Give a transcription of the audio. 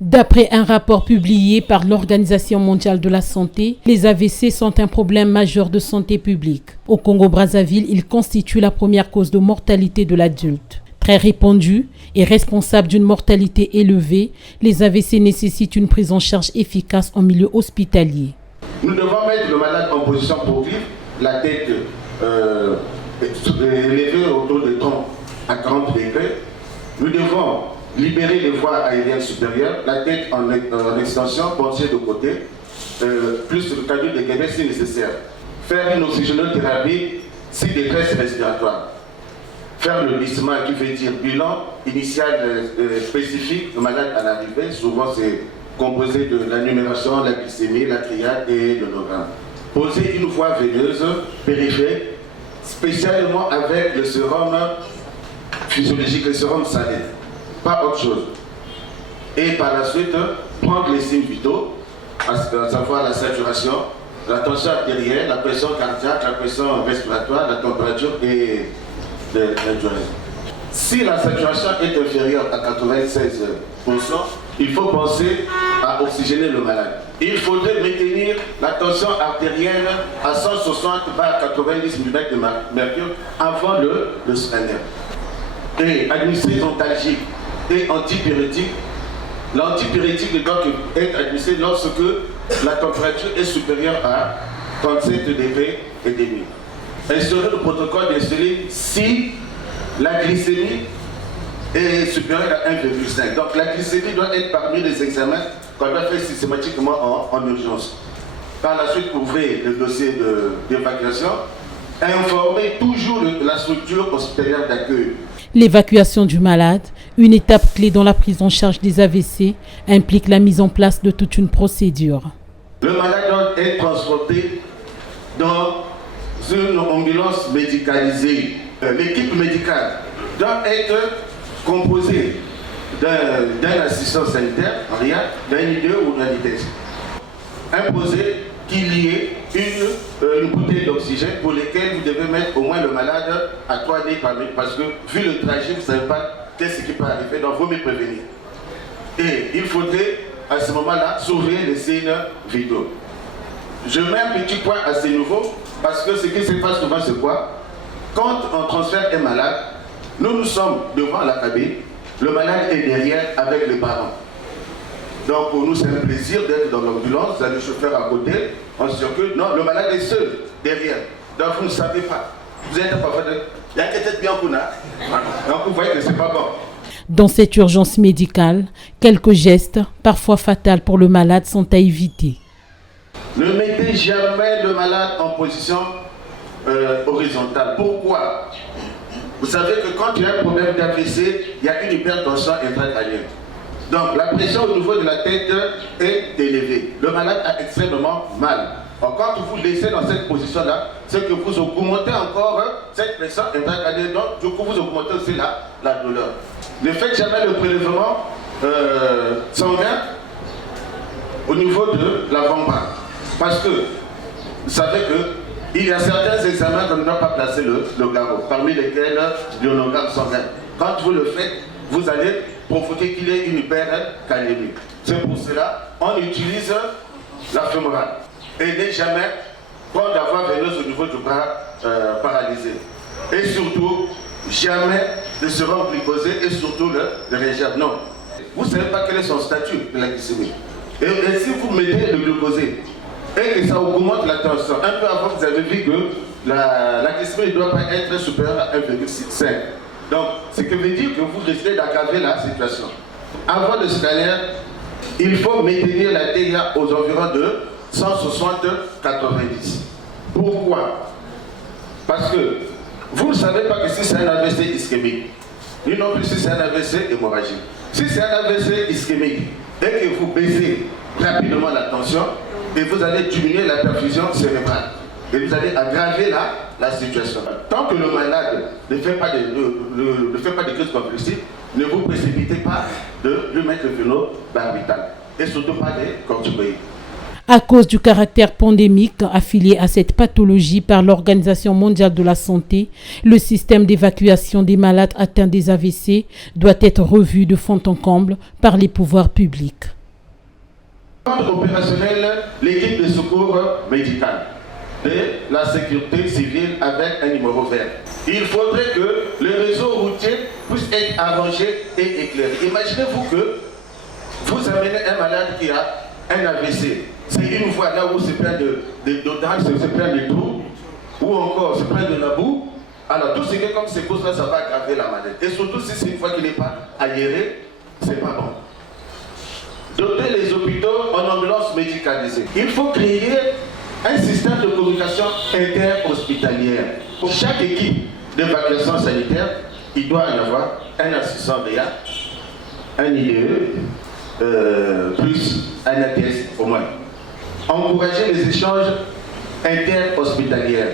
D'après un rapport publié par l'Organisation mondiale de la santé, les AVC sont un problème majeur de santé publique. Au Congo-Brazzaville, ils constituent la première cause de mortalité de l'adulte. Très répandue et responsable d'une mortalité élevée, les AVC nécessitent une prise en charge efficace en milieu hospitalier. Nous devons mettre le malade en position pour vivre, la tête élevée autour de 30 à 40 degrés. Nous devons libérer les voies aériennes supérieures, la tête en extension, penchée de côté, plus le cadeau de Québec si nécessaire. Faire une oxygénothérapie si détresse respiratoire. Faire le lissement qui veut dire bilan initial spécifique de malade à l'arrivée. Souvent c'est composé de la numération, la glycémie, la triade et le nogramme. Poser une voie veineuse périphérique, spécialement avec le sérum physiologique, le sérum salé. Pas autre chose. Et par la suite, prendre les signes vitaux, à savoir la saturation, la tension artérielle, la pression cardiaque, la pression respiratoire, la température et l'endurance. Si la saturation est inférieure à 96%, il faut penser à oxygéner le malade. Il faudrait maintenir la tension artérielle à 160 à 90 mm de mercure avant le scanner. Et administrer l'antalgique et antipyrétique. L'antipyrétique ne doit être administré lorsque la température est supérieure à 37 degrés et demi. Instaurer le protocole d'insuline si la glycémie est supérieure à 1,5. Donc la glycémie doit être parmi les examens qu'on doit faire systématiquement en urgence. Par la suite, ouvrez le dossier d'évacuation. Informer toujours la structure hospitalière d'accueil. L'évacuation du malade, une étape clé dans la prise en charge des AVC, implique la mise en place de toute une procédure. Le malade doit être transporté dans une ambulance médicalisée. L'équipe médicale doit être composée d'un assistant sanitaire, d'un leader ou d'un leader. Imposer qu'il y ait une bouteille d'oxygène pour laquelle vous devez mettre au moins le malade à 3 lits par minute, parce que vu le trajet, vous ne savez pas qu'est-ce qui peut arriver, donc il vaut mieux prévenir. Et il faudrait à ce moment-là s'ouvrir les signes vitaux. Je mets un petit point à ce niveau, parce que ce qui se passe souvent, c'est quoi? Quand on transfère un malade, nous sommes devant la cabine, le malade est derrière avec les parents. Donc pour nous, c'est un plaisir d'être dans l'ambulance, vous avez le chauffeur à côté, on circule. Non, le malade est seul derrière. Donc vous ne savez pas. Vous êtes parfois de... Il y a peut-être bien qu'on a. Donc vous voyez que c'est pas bon. Dans cette urgence médicale, quelques gestes, parfois fatals pour le malade, sont à éviter. Ne mettez jamais le malade en position horizontale. Pourquoi? Vous savez que quand il y a un problème d'AVC, il y a une hypertension intracrânienne. Donc la pression au niveau de la tête est élevée. Le malade a extrêmement mal. Donc, quand vous laissez dans cette position-là, c'est que vous augmentez encore cette pression intracrânienne. Donc du coup vous augmentez aussi la douleur. Ne faites jamais le prélèvement sanguin au niveau de l'avant-bras. Parce que vous savez qu'il y a certains examens qu'on ne doit pas placer le garrot, parmi lesquels l'ionogramme sanguin. Quand vous le faites, vous allez provoquer qu'il y ait une hypercalémie. C'est pour cela qu'on utilise la fémorale. Et ne jamais prendre la voie veineuse au niveau du bras paralysé. Et surtout, jamais de sérum glucosé et surtout le réserve. Non. Vous ne savez pas quel est son statut de la glycémie. Et si vous mettez le glucosé et que ça augmente la tension, un peu avant, vous avez vu que la glycémie ne doit pas être supérieure à 1,5. Donc, ce qui veut dire que vous risquez d'aggraver la situation. Avant le scanner, il faut maintenir la TIA aux environs de 160-90. Pourquoi? Parce que vous ne savez pas que si c'est un AVC ischémique, ni non plus si c'est un AVC hémorragique. Si c'est un AVC ischémique et que vous baissez rapidement la tension, et vous allez diminuer la perfusion cérébrale. Et vous allez aggraver la situation. Tant que le malade ne fait pas de crise convulsive, ne vous précipitez pas de lui mettre le phénobarbital. Et surtout pas des corticoïdes. À cause du caractère pandémique affilié à cette pathologie par l'Organisation mondiale de la santé, le système d'évacuation des malades atteints des AVC doit être revu de fond en comble par les pouvoirs publics. Opérationnel, l'équipe de secours médical de la sécurité civile avec un numéro vert. Il faudrait que le réseau routier puisse être arrangé et éclairé. Imaginez-vous que vous amenez un malade qui a un AVC. C'est une voie là où c'est plein d'otages, c'est plein de trous, ou encore c'est plein de la boue. Alors tout ce qui est comme ces causes-là, ça va aggraver la maladie. Et surtout si c'est une voie qui n'est pas aérée, c'est pas bon. Doter les hôpitaux en ambulance médicalisée. Il faut créer un système de communication interhospitalière. Pour chaque équipe d'évacuation sanitaire, il doit y avoir un assistant DA, un IDE, plus un ATS au moins. Encourager les échanges interhospitaliers.